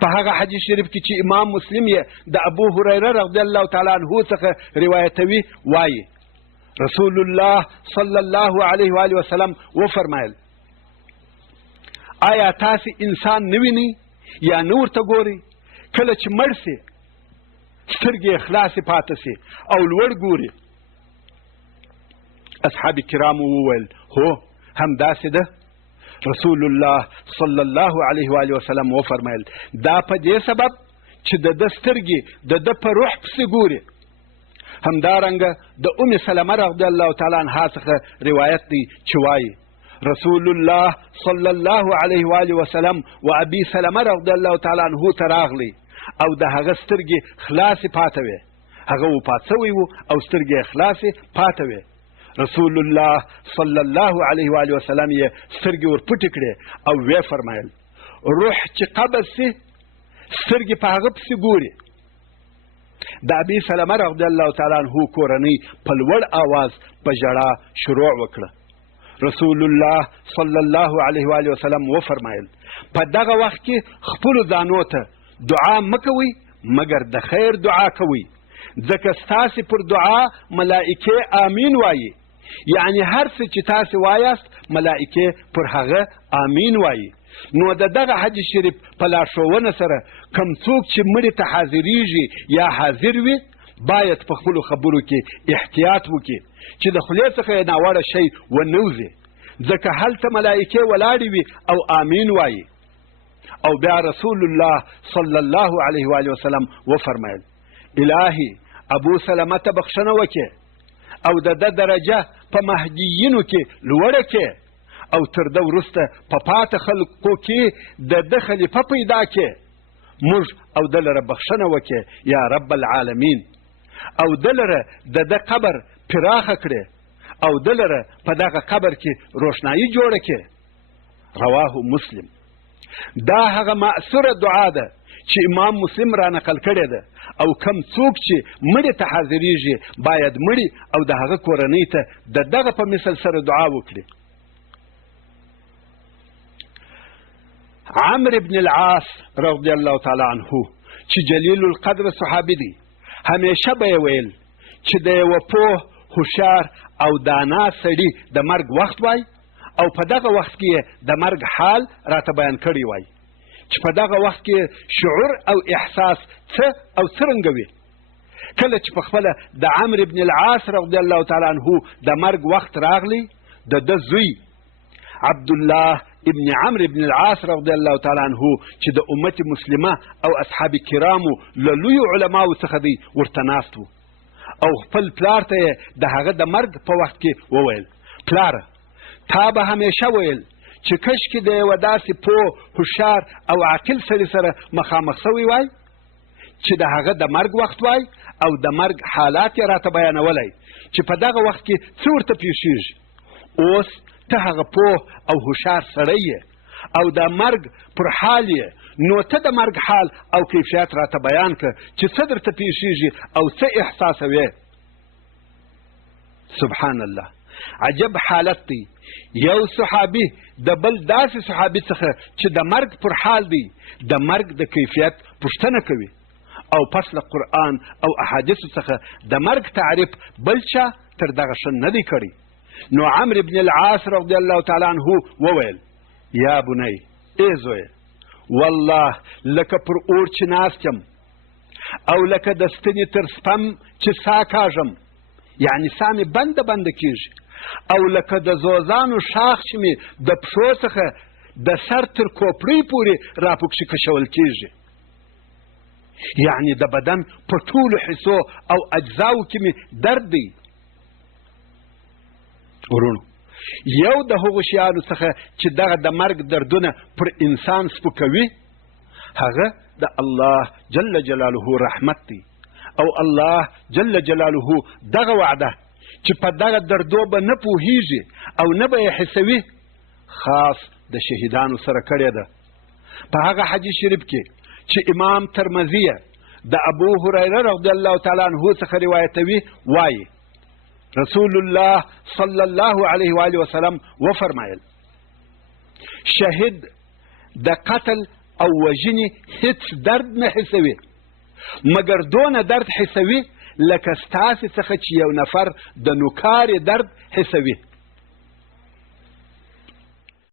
په هغه حدیث شریف کې چې امام مسلم یې د ابو هریره رضی الله تعالی عنه څخه روایتوي وایي رسول الله صلی الله علیه و آله وسلم وفرمایل آیا تاسې انسان نه وینئ یا نه ورته ګورئ کله چې مړ سي سترګې یې خلاصې پاته سي او لوړ ګوري اصحاب کرامو وویل هو همداسې ده رسول الله صلی الله علیه و آله وسلم وفرمایل دا په دې سبب چې د ده سترګې د ده په روح پسې ګوري همدارنګه د ام سلمه رضی الله تعالی عنها څخه روایت دی چې وایي رسول الله صلی الله علیه و آله وسلم و ابي سلمه رضی الله تعالی عنه ته راغلی او د هغه سترګې خلاصې پاته وې هغه وفات سوی و او سترګې خلاصې پاته وې رسول الله صلی الله علیه و آله وسلم یې سترګې ورپټې کړې او ویې فرمایل روح چې قبض سي سترګې په هغه پسې ګوري د ابي سلمه رضی الله تعالی عنه کورنۍ په لوړ آواز په ژړا شروع وکړه رسول الله صلی الله علیه و آله وسلم وفرمایل په دغه وخت کې خپلو ځانو ته دعا مه کوئ مګر د خیر دعا کوئ ځکه ستاسې پر دعا ملائکې آمین وایي یعنی هر څه چې تاسې وایاست ملائکې پر هغه آمین وایي نو د دغه حدیث شریف په لارښوونه سره کم څوک چې مړي ته حاضریږي یا حاضر وي باید په خپلو خبرو کې احتیاط وکړي چې د خولې څخه یې ناوړه شی ونه وځي ځکه هلته ملائکې ولاړې وي او آمین وایي او بیا رسول الله صلی الله علیه و آله وسلم وفرمایل الهي ابو سلمه ته بخښنه وکړي او د ده درجه په مهدیینو کې لوړه کړي او تر ده وروسته په پاته خلقو کې د ده خلیفه پیدا کړي موږ او ده لره بخښنه وکړي یا رب العالمین او ده لره د ده قبر پراخه کړي او ده لره په دغه قبر کې روښنایي جوړه کړي رواه مسلم دا هغه مأثوره دعا ده چې امام مسلم را نقل کړې ده او کم څوک چې مړي ته حاضریږي باید مړي او د هغه کورنۍ ته د دغه په مثل سره دعا وکړي عمرو بن العاص رضی الله تعالی عنه چې جلیل القدر صحابي دی همیشه به یې ویل چې د یوه پوه هوښیار او دانا سړي د مرګ وخت وای او په دغه وخت کې د مرګ حال راته بیان کړی وای چې په دغه وخت کې شعور او احساس څه او څرنګه وي کله چې په خپله د عمرو بن العاص رضی الله تعالی عنه د مرګ وخت راغلی د ده زوی عبدالله ابن عمرو بن العاص رضی الله تعالی عنه چې د امت مسلمه او اصحاب کرامو له لویو علماو څخه دی ورته ناست و او خپل پلار ته یې د هغه د مرګ په وخت کې وویل پلاره تا به همیشه ویل چې کشکې د یوه داسې پوه هوښیار او عاقل سړي سره مخامخ سوی وای چې د هغه د مرګ وخت وای او د مرګ حالات یې راته بیانولی چې په دغه وخت کې څه ورته پیښیږي اوس ته هغه پوه او هوښیار سړی یې او د مرګ پر حال یې نو ته د مرګ حال او کیفیت راته بیان کړه چې څه درته پیښیږي او څه احساسوې سبحان الله عجب حالت دی یو صحابي د بل داسې صحابي څخه چې د مرګ پر حال دی د مرګ د کیفیت پوښتنه کوي او پس له قرآن او احادیثو څخه د مرګ تعریف بل چا تر دغه ښه نه دی کړی نو عمرو بن العاص رضی الله تعالی عنه وویل یا بنی ای زویه والله لکه پر اور چې ناست یم او لکه د ستنې تر سپم چې سا کاږم یعنی سا مې بنده بنده کېږي او لکه د زوزانو شاخ چې مې د پښو څخه د سر تر کوپړۍ پورې راپکښې کشول کېږي یعنی د بدن په ټولو حصو او اجزاو کې مې درد دی ورونو یو د هغو شیانو څخه چې دغه د مرګ دردونه پر انسان سپکوي هغه د الله جل جلاله رحمت دی او الله جل جلاله دغه وعده چې په دغه دردو به نه پوهیږي او نه به یې حسوي خاص د شهیدانو سره کړې ده په هغه حدیث شریف کې چې امام ترمذی د ابو هریره رضی الله تعالی عنه څخه روایتوي وایي رسول الله صلی الله علیه و آله وسلم وفرمایل شهید د قتل او وژنې هیڅ درد نه حسوي، مګر دونه درد حسوي لکه ستاسې څخه چې یو نفر د نوکارې درد حسوي.